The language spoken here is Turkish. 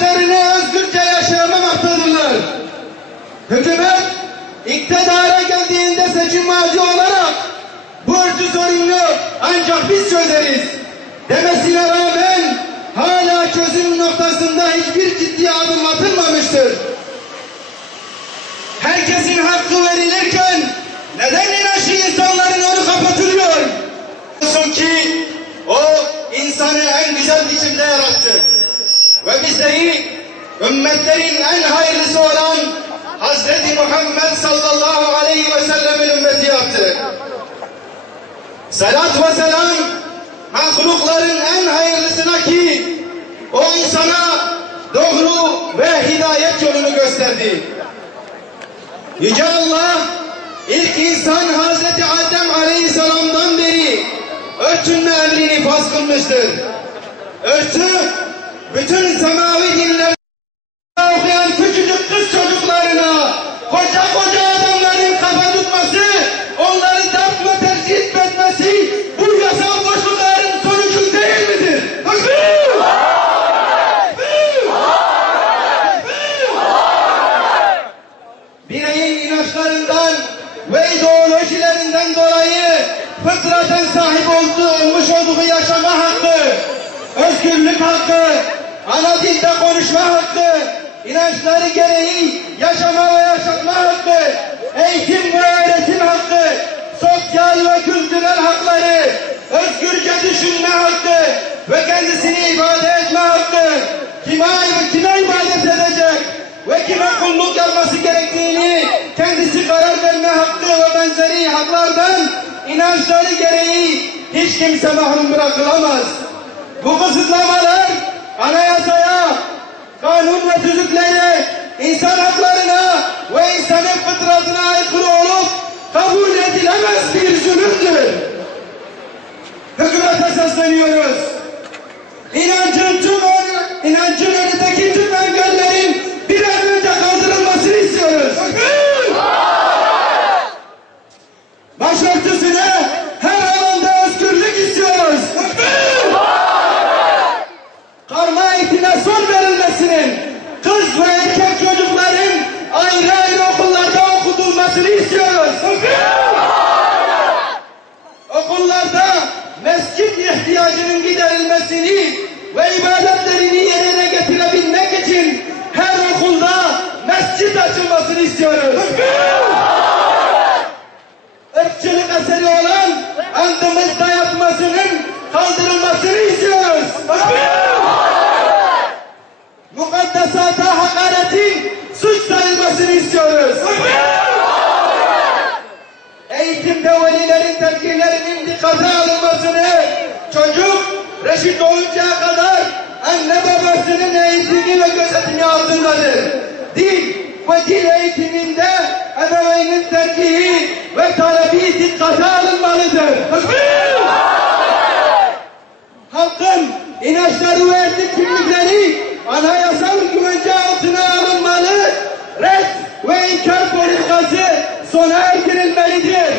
hayatlarını özgürce yaşayamamaktadırlar. Hükümet iktidara geldiğinde seçim vaadi olarak borcu sorununu ancak biz çözeriz demesine rağmen hala çözüm noktasında hiçbir ciddi adım atılmamıştır. Herkesin hakkı verilirken neden inançlı insanların önü kapatılıyor? Olsun ki o insanı en güzel biçimde yarattı ve bizleri ümmetlerin en hayırlısı olan Hazreti Muhammed sallallahu aleyhi ve sellemin ümmeti yaptı. Salat ve selam mahlukların en hayırlısına ki o insana doğru ve hidayet yolunu gösterdi. Yüce Allah ilk insan Hazreti Adem aleyhisselamdan beri örtünme emrini farz kılmıştır. Örtü bütün semavi dinleri okuyan küçücük kız çocuklarına koca koca adamların kafa tutması, onları darp ve tercih etmesi bu yasal koşulların sonucu değil midir? Bireyin inançlarından ve ideolojilerinden dolayı fıtraten sahip olmuş olduğu yaşama hakkı, özgürlük hakkı, ana dilde konuşma hakkı, inançları gereği yaşama ve yaşatma hakkı, eğitim ve öğretim hakkı, sosyal ve kültürel hakları, özgürce düşünme hakkı ve kendisini ifade etme hakkı, kime ibadet edecek ve kime kulluk yapması gerektiğini kendisi karar verme hakkı ve benzeri haklardan inançları gereği hiç kimse mahrum bırakılamaz. Bu kısıtlamalar anayasaya, kanun ve tüzüklere, insan haklarına ve insanın fıtratına aykırı olup kabul edilemez bir zulümdür. Hükümete sesleniyoruz. İnancın önündeki tüm engellerin bir an önce kaldırılmasını istiyoruz. Başörtüsüne her alanda özgürlük istiyoruz. Karma eğitime son verilmesinin, kız ve erkek çocukların ayrı ayrı okullarda okutulmasını istiyoruz. Okullarda mescit ihtiyacının giderilmesini ve ibadetlerini yerine getirebilmek için her okulda mescit açılmasını istiyoruz. Irkçılık eseri olan andımız dayatmasının kaldırılmasını istiyoruz. Mukaddesata hakaretin suç sayılmasını istiyoruz. Eğitimde velilerin tercihlerinin dikkate alınmasını, çocuk reşit oluncaya kadar anne babasının eğitimi ve gözetimi altındadır. Dil ve dil eğitiminde ebeveynin tercihi ve talebi dikkate alınmalıdır. Halkın inançları ve etnik kimlikleri anayasal güvence altına alınmalı, red ve inkar politikası sona erdirilmelidir.